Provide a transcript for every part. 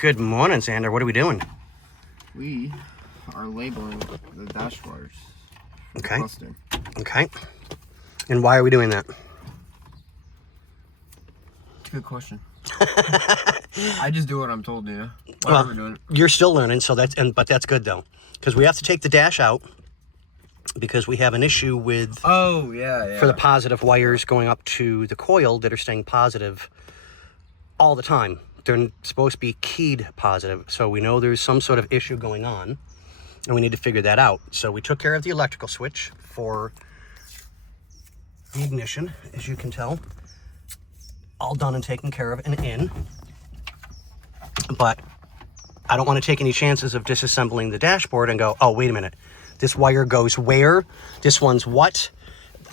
Good morning, Xander. What are we doing? We are labeling the dashboards. Okay. Mustang. Okay. And why are we doing that? Good question. I just do what I'm told, yeah. Well, We're doing it. you're still learning, so but that's good though, because we have to take the dash out because we have an issue with Oh, yeah. for the positive wires going up to the coil that are staying positive all the time. They're supposed to be keyed positive, so we know there's some sort of issue going on, and we need to figure that out. So we took care of the electrical switch for the ignition, as you can tell. All done and taken care of and in. But I don't want to take any chances of disassembling the dashboard and go, oh, wait a minute, this wire goes where? This one's what?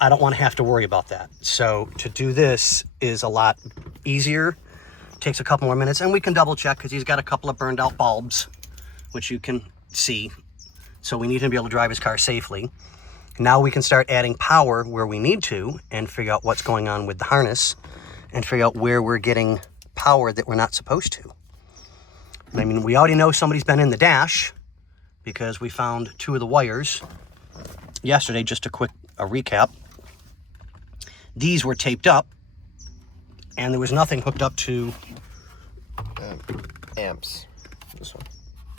I don't want to have to worry about that. So to do this is a lot easier. Takes a couple more minutes, and we can double check because he's got a couple of burned out bulbs, which you can see. So we need him to be able to drive his car safely. Now we can start adding power where we need to and figure out what's going on with the harness and figure out where we're getting power that we're not supposed to. I mean, we already know somebody's been in the dash because we found two of the wires yesterday. Just a quick recap. These were taped up, and there was nothing hooked up to Amps. This one.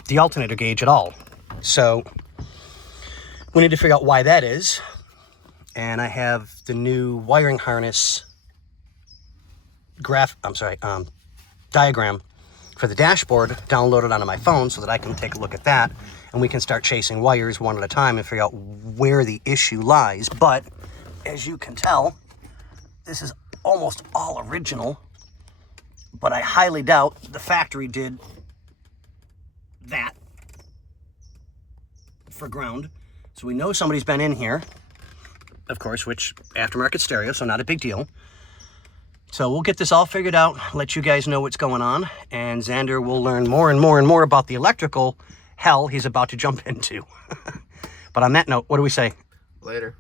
the alternator gauge at all. So we need to figure out why that is. And I have the new wiring harness diagram for the dashboard downloaded onto my phone so that I can take a look at that, and we can start chasing wires one at a time and figure out where the issue lies. But as you can tell, this is almost all original, but I highly doubt the factory did that for ground. So we know somebody's been in here, of course, which aftermarket stereo, so not a big deal. So we'll get this all figured out, let you guys know what's going on, and Xander will learn more and more and more about the electrical hell he's about to jump into. But on that note, what do we say? Later.